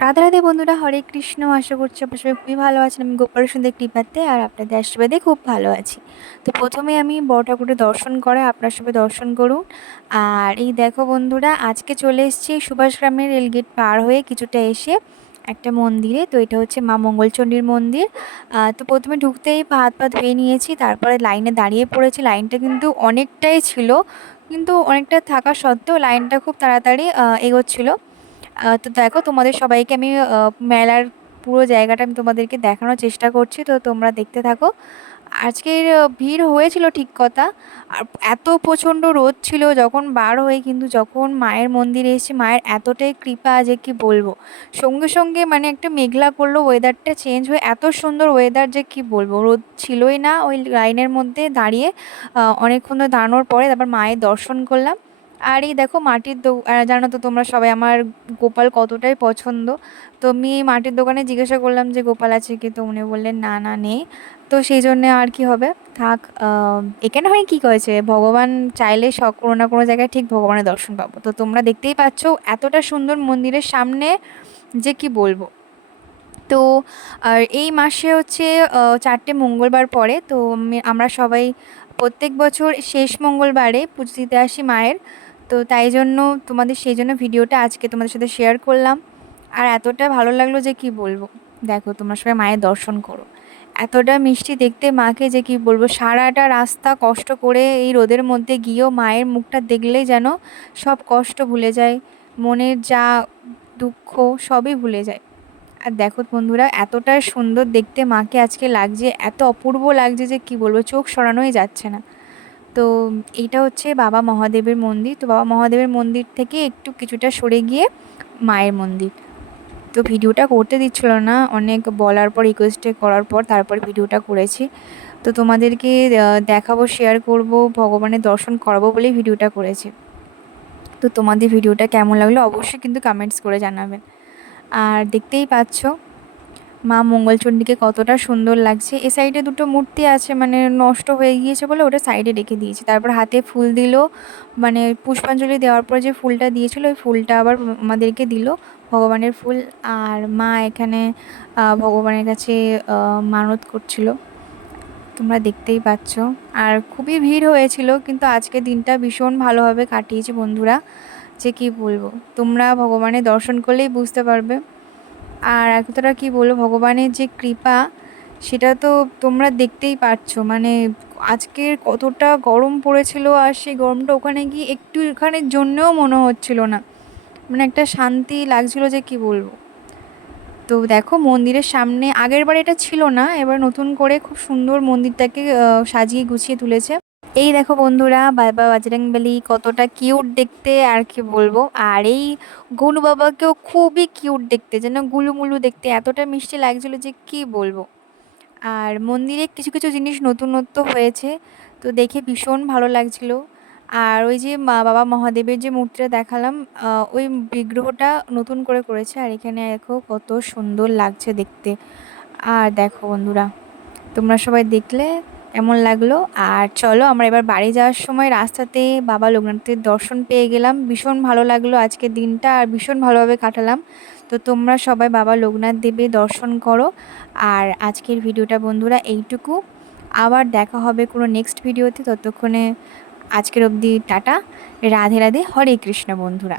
রাধে রাধে বন্ধুরা, হরে কৃষ্ণ। আশা করছি আপনার সবাই খুবই ভালো আছেন। আমি গোপাল সুন্দর কৃপাতে আর আপনাদের আশীর্বাদে খুব ভালো আছি। তো প্রথমে আমি বড় ঠাকুরের দর্শন করে আপনার সবাই দর্শন করুন। আর এই দেখো বন্ধুরা, আজকে চলে এসেছি সুভাষগ্রামের রেলগেট পার হয়ে কিছুটা এসে একটা মন্দিরে। তো এটা হচ্ছে মা মঙ্গলচণ্ডীর মন্দির। তো প্রথমে ঢুকতেই হাত পা ধুয়ে নিয়েছি, তারপরে লাইনে দাঁড়িয়ে পড়েছি। লাইনটা কিন্তু অনেকটাই ছিল, কিন্তু অনেকটা থাকা সত্ত্বেও লাইনটা খুব তাড়াতাড়ি এগোচ্ছিলো। তো দেখো, তোমাদের সবাইকে আমি মেলার পুরো জায়গাটা আমি তোমাদেরকে দেখানোর চেষ্টা করছি, তো তোমরা দেখতে থাকো। আজকের ভিড় হয়েছিল ঠিক কথা, আর এত প্রচণ্ড রোদ ছিল যখন বার হয়ে কিন্তু যখন মায়ের মন্দিরে এসেছি, মায়ের এতটাই কৃপা যে কি বলব। সঙ্গে সঙ্গে মানে একটা মেঘলা করল ওয়েদারটা চেঞ্জ হয়ে এত সুন্দর ওয়েদার যে কি বলব, রোদ ছিলই না ওই লাইনের মধ্যে দাঁড়িয়ে অনেকক্ষণ দাঁড়ানোর পরে তারপর মায়ের দর্শন করলাম। আর এই দেখো মাটির দো জানো তো তোমরা সবাই আমার গোপাল কতটাই পছন্দ। তো আমি মাটির দোকানে জিজ্ঞাসা করলাম যে, গোপাল আছে কি? তো উনি বললেন, না না, নেই। তো সেই জন্যে আর কি হবে? থাক এখানে হয় কী করেছে ভগবান চাইলে সব কোনো না কোনো জায়গায় ঠিক ভগবানের দর্শন পাবো। তো তোমরা দেখতেই পাচ্ছ এতটা সুন্দর মন্দিরের সামনে যে কি বলব? তো, আর এই মাসে হচ্ছে চারটে মঙ্গলবার পরে তো আমরা সবাই প্রত্যেক বছর শেষ মঙ্গলবারে পুজো দিতে আসি মায়ের। তো তাই জন্য তোমাদের সেই জন্য ভিডিওটা আজকে তোমাদের সাথে শেয়ার করলাম। আর এতটা ভালো লাগল যে কি বলব? দেখো, তোমরা সবাই মায়ের দর্শন করো। এতটা মিষ্টি দেখতে মাকে যে কি বলব, সারাটা রাস্তা কষ্ট করে এই রোদের মধ্যে গিয়েও মায়ের মুখটা দেখলেই যেন সব কষ্ট ভুলে যায়, মনের যা দুঃখ সবই ভুলে যায়। আর দেখো বন্ধুরা, এতটা সুন্দর দেখতে মাকে আজকে লাগছে, এত অপূর্ব লাগছে যে কি বলব, চোখ সরানোই যাচ্ছে না। তো এইটা হচ্ছে বাবা মহাদেবের মন্দির। তো বাবা মহাদেবের মন্দির থেকে একটু কিছুটা সরে গিয়ে মায়ের মন্দির। তো ভিডিওটা করতে দিচ্ছিল না, অনেক বলার পর রিকোয়েস্টে করার পর তারপর ভিডিওটা করেছি। তো তোমাদেরকে দেখাবো শেয়ার করব, ভগবানের দর্শন করাবো বলেই ভিডিওটা করেছি। তো তোমাদের ভিডিওটা কেমন লাগল অবশ্যই কিন্তু কমেন্টস করে জানাবেন আর দেখতেই পাচ্ছ মা মঙ্গলচণ্ডীকে কতটা সুন্দর লাগছে। এ সাইডে দুটো মূর্তি আছে মানে নষ্ট হয়ে গিয়েছে বলে ওটা সাইডে রেখে দিয়েছে। তারপর হাতে ফুল দিল মানে পুষ্পাঞ্জলি দেওয়ার পর যে ফুলটা দিয়েছিল, ওই ফুলটা আবার আমাদেরকে দিল, ভগবানের ফুল। আর মা এখানে ভগবানের কাছে মানত করছিল। তোমরা দেখতেই পাচ্ছ। আর খুবই ভিড় হয়েছিল, কিন্তু আজকে দিনটা ভীষণ ভালোভাবে কাটিয়েছি বন্ধুরা। যে কি বলব? তোমরা ভগবানের দর্শন করলেই বুঝতে পারবে। আর এতটা কি বলব, ভগবানের যে কৃপা, সেটা তো তোমরা দেখতেই পাচ্ছ মানে আজকের কতটা গরম পড়েছিল আর সেই গরমটা ওখানে গিয়ে একটু এখানের জন্যও মনে হচ্ছিল না। মানে একটা শান্তি লাগছিল যে কি বলব। তো দেখো মন্দিরের সামনে, আগের বার এটা ছিল না, এবার নতুন করে খুব সুন্দর মন্দিরটাকে সাজিয়ে গুছিয়ে তুলেছে। এই দেখো বন্ধুরা, বাবা বাজরাংবালি কতটা কিউট দেখতে আর কি বলব। আর এই গনু বাবাকেও খুবই কিউট দেখতে, যেন গুলুমুলু দেখতে, এতটা মিষ্টি লাগছিল যে কি বলব। আর মন্দিরে কিছু কিছু জিনিস নতুনত্ব হয়েছে, তো দেখে ভীষণ ভালো লাগছিল। আর ওই যে মা, বাবা মহাদেবের যে মূর্তিটা দেখালাম ওই বিগ্রহটা নতুন করে করেছে, আর এখানে দেখো কত সুন্দর লাগছে দেখতে। আর দেখো বন্ধুরা, তোমরা সবাই দেখলে কেমন লাগল? আর চলো, আমরা এবার বাড়ি যাওয়ার সময় রাস্তাতে বাবা লোকনাথের দর্শন পেয়ে গেলাম। ভীষণ ভালো লাগল আজকের দিনটা আর ভীষণ ভালোভাবে কাটালাম। তো তোমরা সবাই বাবা লোকনাথ দেবে দর্শন করো। আর আজকের ভিডিওটা বন্ধুরা এইটুকু। আবার দেখা হবে কোনো নেক্সট ভিডিওতে ততক্ষণে আজকের অবধি টাটা। রাধে রাধে। হরে কৃষ্ণ বন্ধুরা।